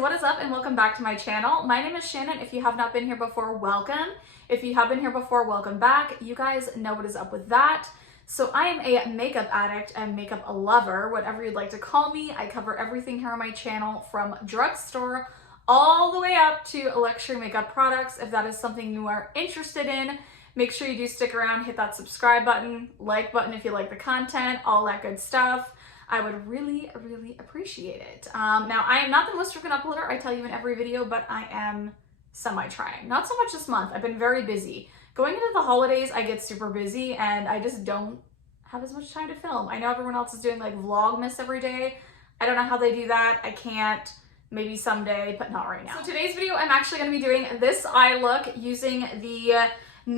what is up and welcome back to my channel. My name is Shannon. If you have not been here before, welcome. If you have been here before, welcome back. You guys know what is up with that. So I am a makeup addict and makeup lover, whatever you'd like to call me. I cover everything here on my channel from drugstore all the way up to luxury makeup products. If that is something you are interested in, make sure you do stick around, hit that subscribe button, like button if you like the content, all that good stuff. I would really, really appreciate it. Now, I am not the most frequent uploader, I tell you in every video, but I am semi-trying. Not so much this month. I've been very busy. Going into the holidays, I get super busy and I just don't have as much time to film. I know everyone else is doing like Vlogmas every day. I don't know how they do that. I can't. Maybe someday, but not right now. So today's video, I'm actually gonna be doing this eye look using the In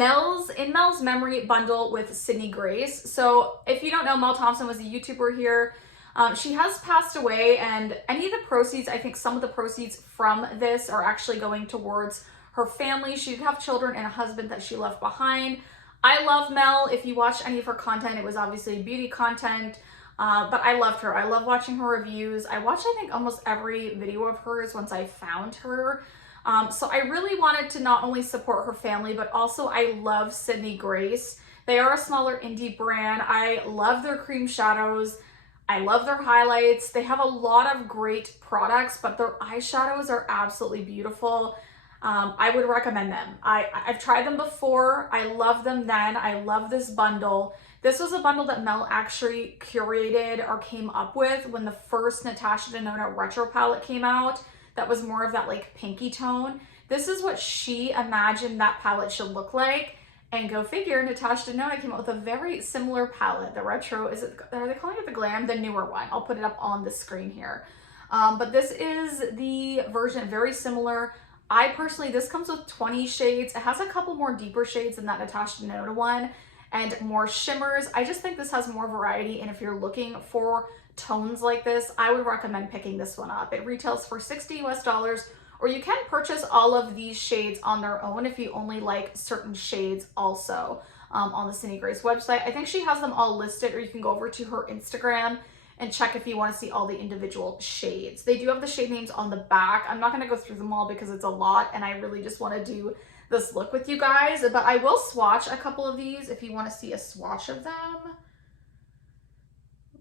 Mel's Memory Bundle with Sydney Grace. So if you don't know, Mel Thompson was a YouTuber here. She has passed away, and any of the proceeds, I think some of the proceeds from this are actually going towards her family. She did have children and a husband that she left behind. I love Mel. If you watched any of her content, it was obviously beauty content, but I loved her. I love watching her reviews. I watched, I think, almost every video of hers once I found her. So I really wanted to not only support her family, but also I love Sydney Grace. They are a smaller indie brand. I love their cream shadows. I love their highlights. They have a lot of great products, but their eyeshadows are absolutely beautiful. I would recommend them. I've tried them before. I love them then. I love this bundle. This was a bundle that Mel actually curated or came up with when the first Natasha Denona retro palette came out. That was more of that like pinky tone. This is what she imagined that palette should look like. And go figure, Natasha Denona came out with a very similar palette. The retro, are they calling it the glam? The newer one. I'll put it up on the screen here. But this is the version, very similar. I personally, this comes with 20 shades. It has a couple more deeper shades than that Natasha Denona one and more shimmers. I just think this has more variety. And if you're looking for tones like this, I would recommend picking this one up. It retails for $60 US, or you can purchase all of these shades on their own if you only like certain shades also on the Sydney Grace website. I think she has them all listed, or you can go over to her Instagram and check if you want to see all the individual shades. They do have the shade names on the back. I'm not going to go through them all because it's a lot and I really just want to do this look with you guys, but I will swatch a couple of these if you want to see a swatch of them.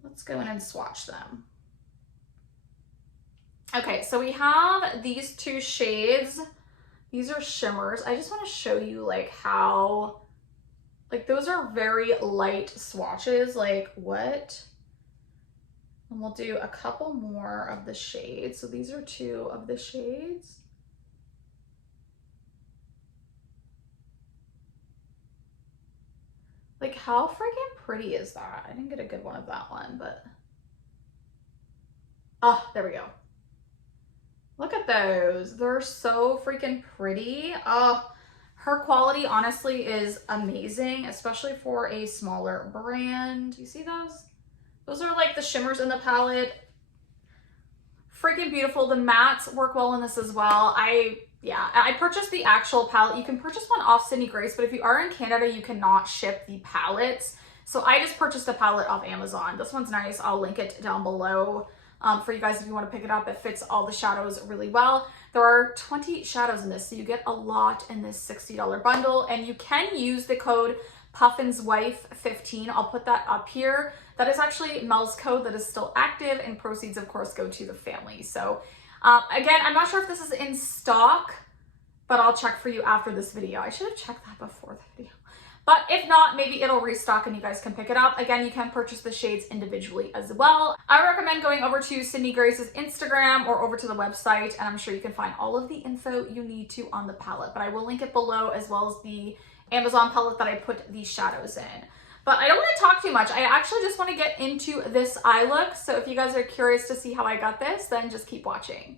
Let's go in and swatch them. Okay, so we have these two shades. These are shimmers. I just want to show you like how, like those are very light swatches, like what? And we'll do a couple more of the shades. So these are two of the shades. Like how freaking pretty is that? I didn't get a good one of that one, but, oh, there we go. Look at those. They're so freaking pretty. Oh, her quality honestly is amazing, especially for a smaller brand. You see those? Those are like the shimmers in the palette. Freaking beautiful. The mattes work well in this as well. I purchased the actual palette. You can purchase one off Sydney Grace, but if you are in Canada, you cannot ship the palettes. So I just purchased a palette off Amazon. This one's nice. I'll link it down below. For you guys if you want to pick it up. It fits all the shadows really well. There are 20 shadows in this, so you get a lot in this $60 bundle, and you can use the code PuffinsWife15. I'll put that up here. That is actually Mel's code that is still active, and proceeds of course go to the family. So again, I'm not sure if this is in stock, but I'll check for you after this video. I should have checked that before the video. But if not, maybe it'll restock and you guys can pick it up. Again, you can purchase the shades individually as well. I recommend going over to Sydney Grace's Instagram or over to the website, and I'm sure you can find all of the info you need to on the palette. But I will link it below, as well as the Amazon palette that I put these shadows in. But I don't want to talk too much. I actually just want to get into this eye look. So if you guys are curious to see how I got this, then just keep watching.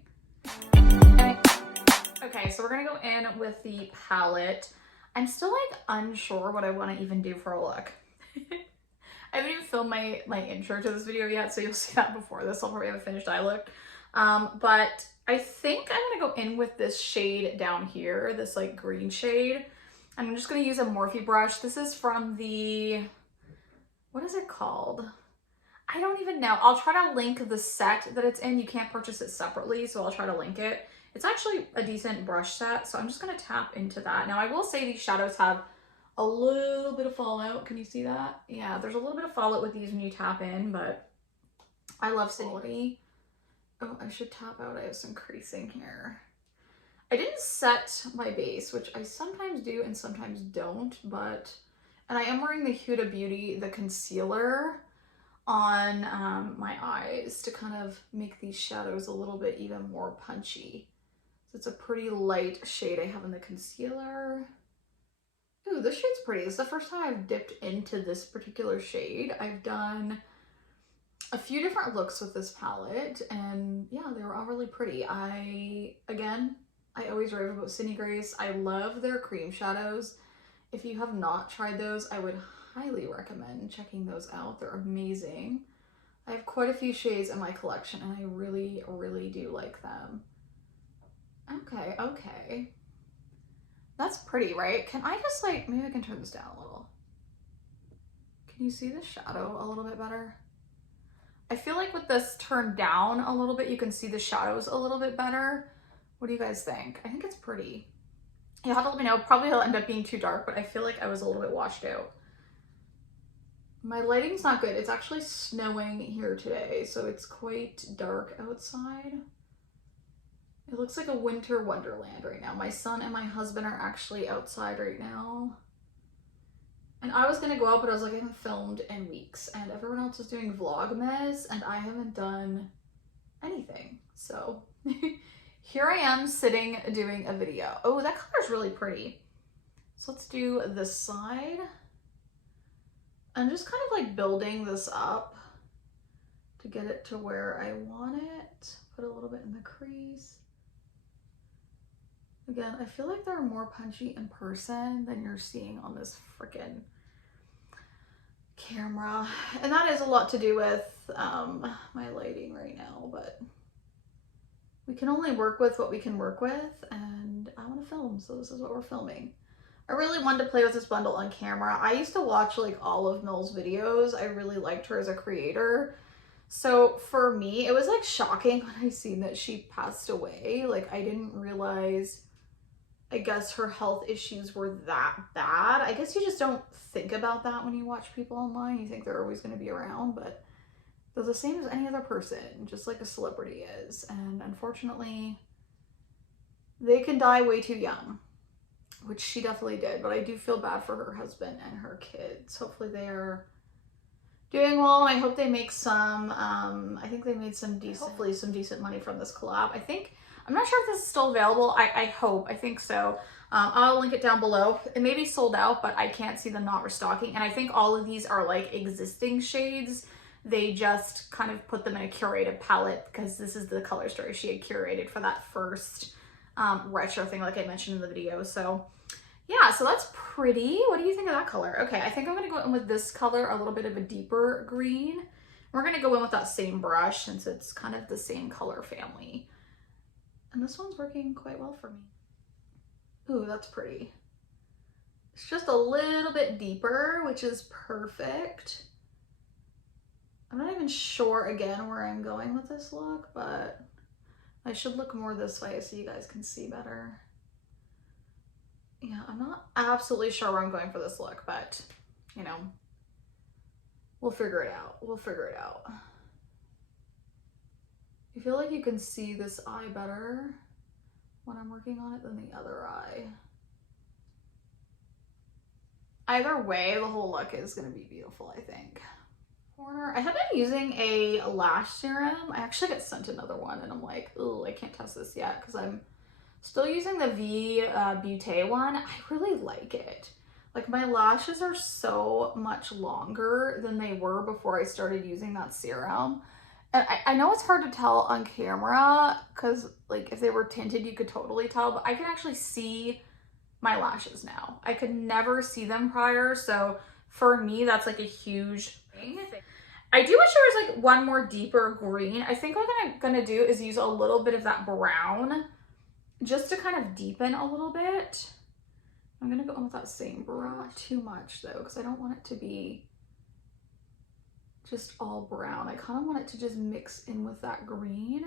Okay, so we're going to go in with the palette. I'm still like unsure what I want to even do for a look. I haven't even filmed my intro to this video yet, so you'll see that before this. I'll probably have a finished eye look. But I think I'm going to go in with this shade down here, this like green shade. I'm just going to use a Morphe brush. This is from the, what is it called? I don't even know. I'll try to link the set that it's in. You can't purchase it separately, so I'll try to link it. It's actually a decent brush set, so I'm just gonna tap into that. Now I will say these shadows have a little bit of fallout. Can you see that? Yeah, there's a little bit of fallout with these when you tap in, but I love quality. Oh, I should tap out. I have some creasing here. I didn't set my base, which I sometimes do and sometimes don't, and I am wearing the Huda Beauty, the concealer on my eyes to kind of make these shadows a little bit even more punchy. So it's a pretty light shade I have in the concealer. Ooh, this shade's pretty. It's the first time I've dipped into this particular shade. I've done a few different looks with this palette, and yeah, they were all really pretty. I always rave about Sydney Grace. I love their cream shadows. If you have not tried those, I would highly recommend checking those out. They're amazing. I have quite a few shades in my collection, and I really, really do like them. Okay, okay. That's pretty, right? Can I just like, maybe I can turn this down a little. Can you see the shadow a little bit better? I feel like with this turned down a little bit, you can see the shadows a little bit better. What do you guys think? I think it's pretty. You'll have to let me know. Probably it'll end up being too dark, but I feel like I was a little bit washed out. My lighting's not good. It's actually snowing here today, so it's quite dark outside. It looks like a winter wonderland right now. My son and my husband are actually outside right now. And I was gonna go out, but I was like, I haven't filmed in weeks, and everyone else is doing Vlogmas, and I haven't done anything. So here I am sitting doing a video. Oh, that color's really pretty. So let's do this side. I'm just kind of like building this up to get it to where I want it. Put a little bit in the crease. Again, I feel like they're more punchy in person than you're seeing on this freaking camera. And that is a lot to do with my lighting right now, but we can only work with what we can work with, and I want to film, so this is what we're filming. I really wanted to play with this bundle on camera. I used to watch like all of Mel's videos. I really liked her as a creator. So for me, it was like shocking when I seen that she passed away. Like I didn't realize, I guess her health issues were that bad. I guess you just don't think about that when you watch people online. You think they're always going to be around, but they're the same as any other person, just like a celebrity is. And unfortunately, they can die way too young, which she definitely did. But I do feel bad for her husband and her kids. Hopefully they are doing well, and I hope they make some, I think they made some decent, hopefully some decent money from this collab. I'm not sure if this is still available. I think so. I'll link it down below. It may be sold out, but I can't see them not restocking. And I think all of these are like existing shades. They just kind of put them in a curated palette because this is the color story she had curated for that first retro thing, like I mentioned in the video. So yeah, so that's pretty. What do you think of that color? Okay, I think I'm gonna go in with this color, a little bit of a deeper green. We're gonna go in with that same brush since it's kind of the same color family. And this one's working quite well for me. Ooh, that's pretty. It's just a little bit deeper, which is perfect. I'm not even sure again where I'm going with this look, but I should look more this way so you guys can see better. Yeah, I'm not absolutely sure where I'm going for this look, but you know, we'll figure it out. We'll figure it out. I feel like you can see this eye better when I'm working on it than the other eye. Either way, the whole look is going to be beautiful, I think. Corner. I have been using a lash serum. I actually got sent another one and I'm like, oh, I can't test this yet because I'm still using the V Beauté one. I really like it. Like my lashes are so much longer than they were before I started using that serum. And I know it's hard to tell on camera because like if they were tinted, you could totally tell, but I can actually see my lashes now. I could never see them prior. So for me, that's like a huge thing. I do wish there was like one more deeper green. I think what I'm gonna do is use a little bit of that brown just to kind of deepen a little bit. I'm gonna go in with that same brush. Not too much though, because I don't want it to be just all brown. I kind of want it to just mix in with that green,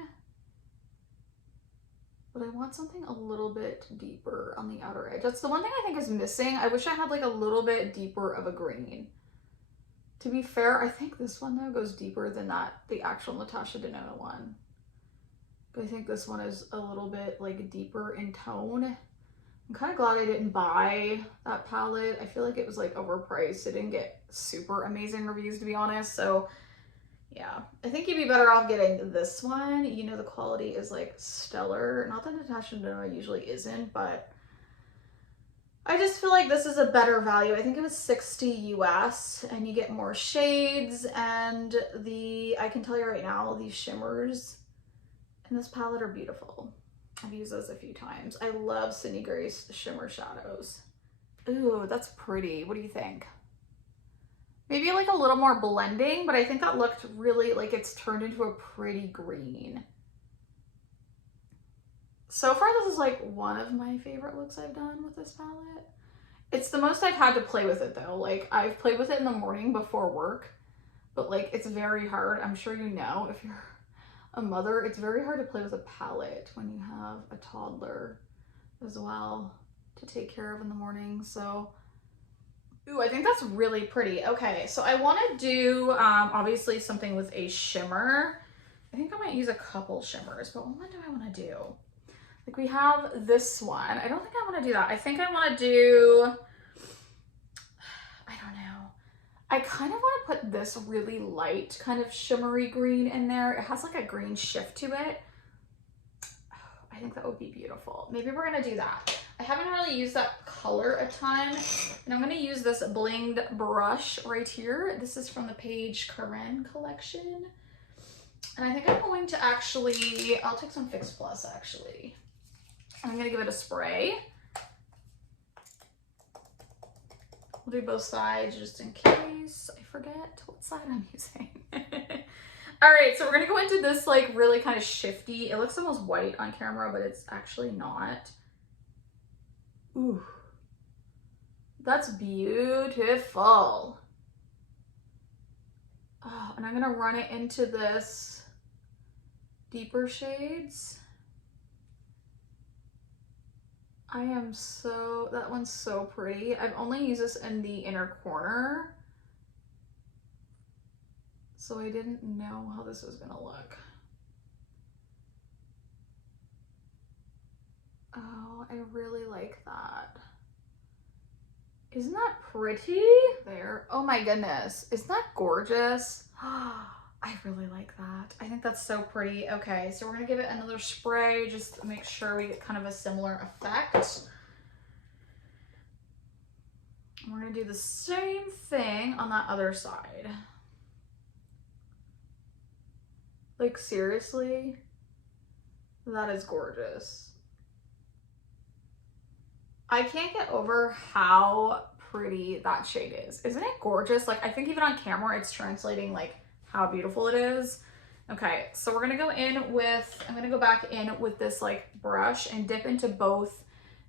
but I want something a little bit deeper on the outer edge. That's the one thing I think is missing. I wish I had like a little bit deeper of a green. To be fair, I think this one though goes deeper than the actual Natasha Denona one. But I think this one is a little bit like deeper in tone. I'm kind of glad I didn't buy that palette. I feel like it was like overpriced. It didn't get super amazing reviews, to be honest. So yeah, I think you'd be better off getting this one. You know, the quality is like stellar. Not that Natasha Denona usually isn't, but I just feel like this is a better value. I think it was $60 US and you get more shades, and I can tell you right now, these shimmers in this palette are beautiful. I've used those a few times. I love Sydney Grace shimmer shadows. Ooh, that's pretty. What do you think? Maybe like a little more blending, but I think that looked really like it's turned into a pretty green. So far, this is like one of my favorite looks I've done with this palette. It's the most I've had to play with it though. Like I've played with it in the morning before work, but like it's very hard. I'm sure you know, if you're a mother, it's very hard to play with a palette when you have a toddler as well to take care of in the morning. So, ooh, I think that's really pretty. Okay, so I want to do obviously something with a shimmer. I think I might use a couple shimmers, but what do I want to do? Like we have this one. I don't think I want to do that. I think I want to do, I don't know. I kind of want to put this really light kind of shimmery green in there. It has like a green shift to it. Oh, I think that would be beautiful. Maybe we're going to do that. I haven't really used that color a ton, and I'm going to use this blinged brush right here. This is from the Paige Karen collection. And I think I'm going to actually, I'll take some Fix Plus actually. I'm going to give it a spray. We'll do both sides just in case I forget what side I'm using. All right, so we're gonna go into this like really kind of shifty. It looks almost white on camera, but it's actually not. Ooh, that's beautiful. Oh, and I'm gonna run it into this deeper shades. That one's so pretty. I've only used this in the inner corner, so I didn't know how this was gonna look. Oh, I really like that. Isn't that pretty? There. Oh my goodness. Isn't that gorgeous? I really like that. I think that's so pretty. Okay, so we're gonna give it another spray just to make sure we get kind of a similar effect. And we're gonna do the same thing on that other side. Like seriously, that is gorgeous. I can't get over how pretty that shade is. Isn't it gorgeous? Like I think even on camera, it's translating like how beautiful it is. Okay, so we're gonna go in with, I'm gonna go back in with this like brush and dip into both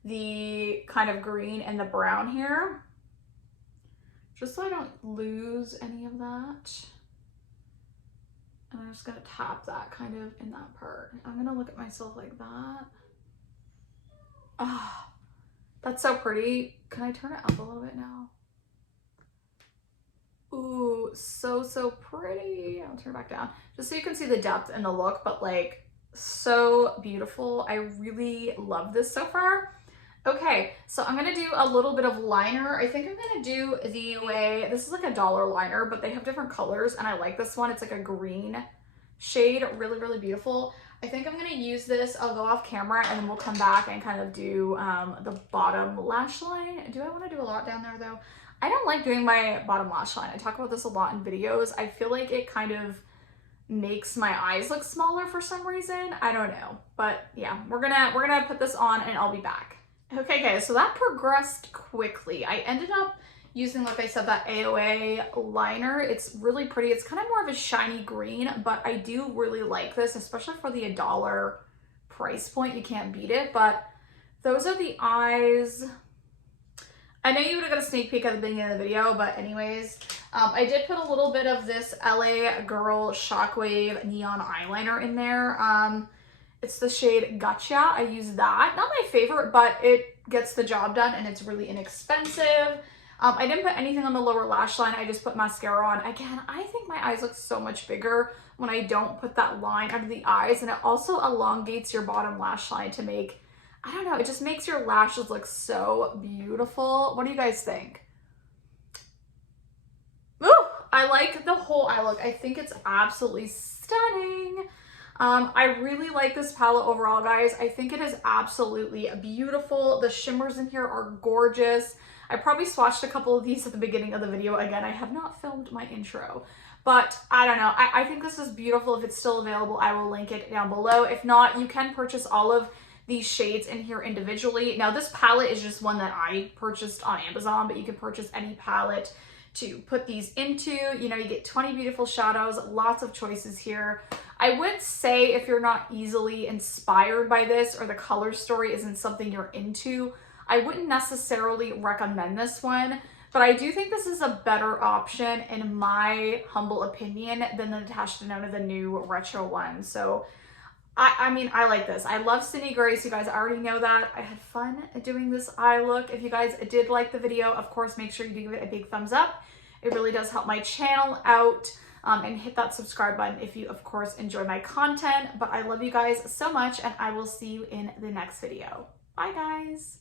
the kind of green and the brown here, just so I don't lose any of that. And I'm just gonna tap that kind of in that part. I'm gonna look at myself like that. Ah, oh, that's so pretty. Can I turn it up a little bit now? Ooh, so pretty. I'll turn it back down just so you can see the depth and the look, but like so beautiful. I really love this so far. Okay, so I'm gonna do a little bit of liner. I think I'm gonna do the way, this is like a dollar liner, but they have different colors and I like this one. It's like a green shade, really beautiful. I think I'm gonna use this. I'll go off camera and then we'll come back and kind of do the bottom lash line. Do I wanna do a lot down there though? I don't like doing my bottom lash line. I talk about this a lot in videos. I feel like it kind of makes my eyes look smaller for some reason. I don't know, but yeah, we're gonna put this on and I'll be back. Okay guys, so that progressed quickly. I ended up using, like I said, that AOA liner. It's really pretty. It's kind of more of a shiny green, but I do really like this, especially for the $1 price point. You can't beat it, but those are the eyes. I know you would have got a sneak peek at the beginning of the video, but anyways, I did put a little bit of this LA Girl Shockwave Neon Eyeliner in there. It's the shade Gotcha. I use that. Not my favorite, but it gets the job done and it's really inexpensive. I didn't put anything on the lower lash line. I just put mascara on. Again, I think my eyes look so much bigger when I don't put that line under the eyes, and it also elongates your bottom lash line to make, I don't know, it just makes your lashes look so beautiful. What do you guys think? Ooh, I like the whole eye look. I think it's absolutely stunning. I really like this palette overall, guys. I think it is absolutely beautiful. The shimmers in here are gorgeous. I probably swatched a couple of these at the beginning of the video. Again, I have not filmed my intro, but I don't know. I think this is beautiful. If it's still available, I will link it down below. If not, you can purchase all of these shades in here individually. Now, this palette is just one that I purchased on Amazon, but you can purchase any palette to put these into. You know, you get 20 beautiful shadows, lots of choices here. I would say if you're not easily inspired by this, or the color story isn't something you're into, I wouldn't necessarily recommend this one, but I do think this is a better option in my humble opinion than the Natasha Denona, the new retro one. So I mean, I like this. I love Sydney Grace. You guys already know that. I had fun doing this eye look. If you guys did like the video, of course, make sure you do give it a big thumbs up. It really does help my channel out. And hit that subscribe button if you, of course, enjoy my content. But I love you guys so much, and I will see you in the next video. Bye, guys.